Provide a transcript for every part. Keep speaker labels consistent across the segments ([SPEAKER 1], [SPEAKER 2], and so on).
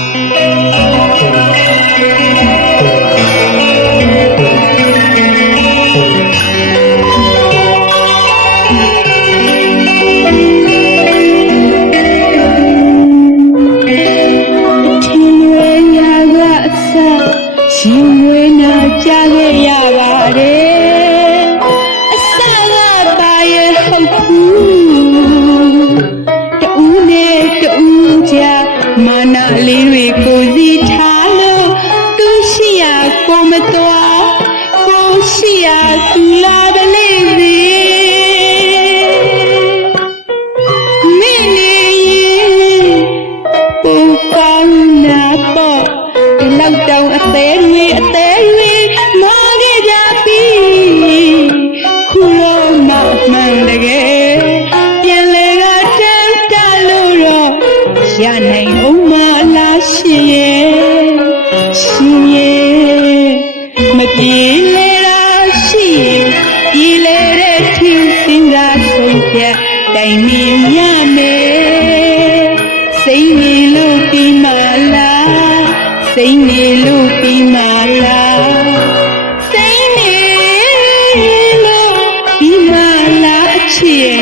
[SPEAKER 1] Thank you. ကိုသီထားလို့သူရှိရာကိုမတော်ကိုရှိရာ မြင်ရမယ်စိတ်နေလို့ပြီးမှလားစိတ်နေလို့ပြီးမှလားစိတ်နေလို့ပြီးမှလားအချစ်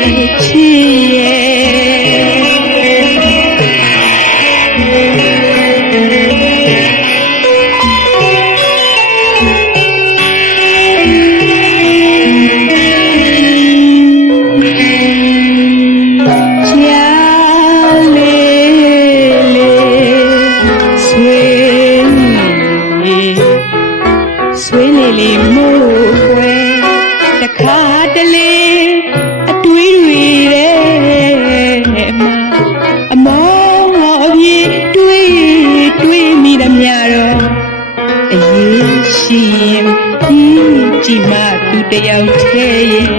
[SPEAKER 1] ကြည့်မှသူတယောက်ချဲရင်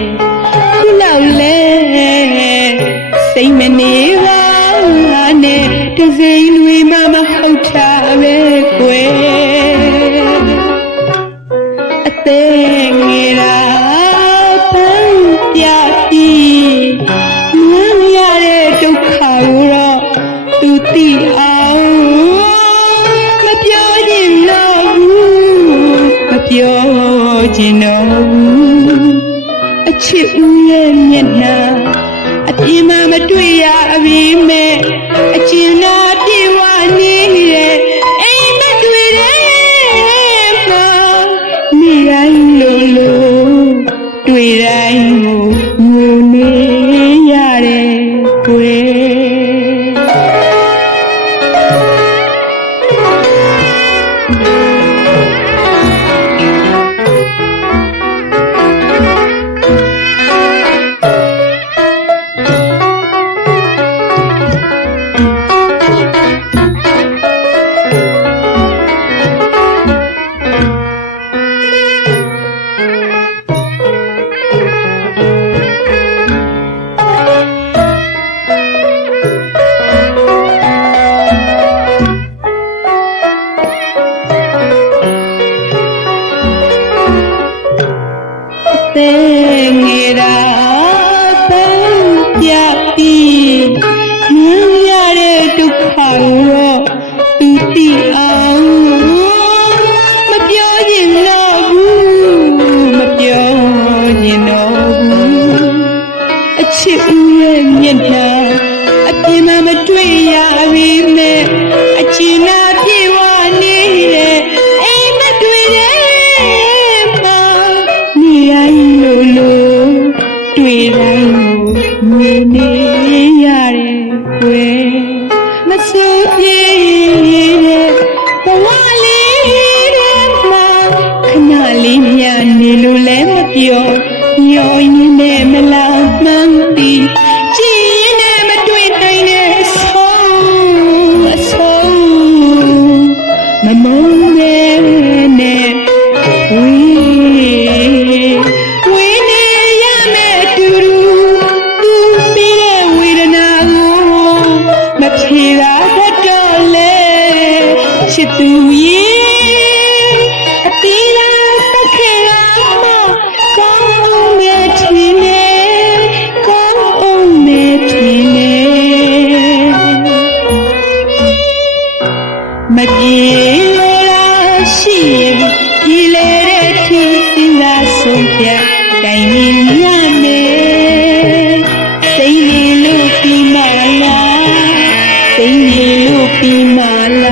[SPEAKER 1] ခုလောက်လဲစိတ်မနေပါနဲ့တစိမ့်တွေမ အချစ်ဦးရဲ့မျက်နှာအပြင်းမမတွေ့ရအပေမဲ့အချင်နာပြေဝနေရဲ့အိမ်မတွေ့တဲ့မှာနေရလို့တွေ့ရ ညောင်းနေနဲ့မလားမှန်းသိကြည်နဲ့မတွေ့နိုင်တဲ့ဆုံးအဆုံးမမုန်းနဲ့နဲ့ဝေးဝေးနေရမယ်အတူတူသူပြီးတဲ့ဝေဒနာကိုမဖြေတာတတ်တော့လေချစ်သူရဲ့ be my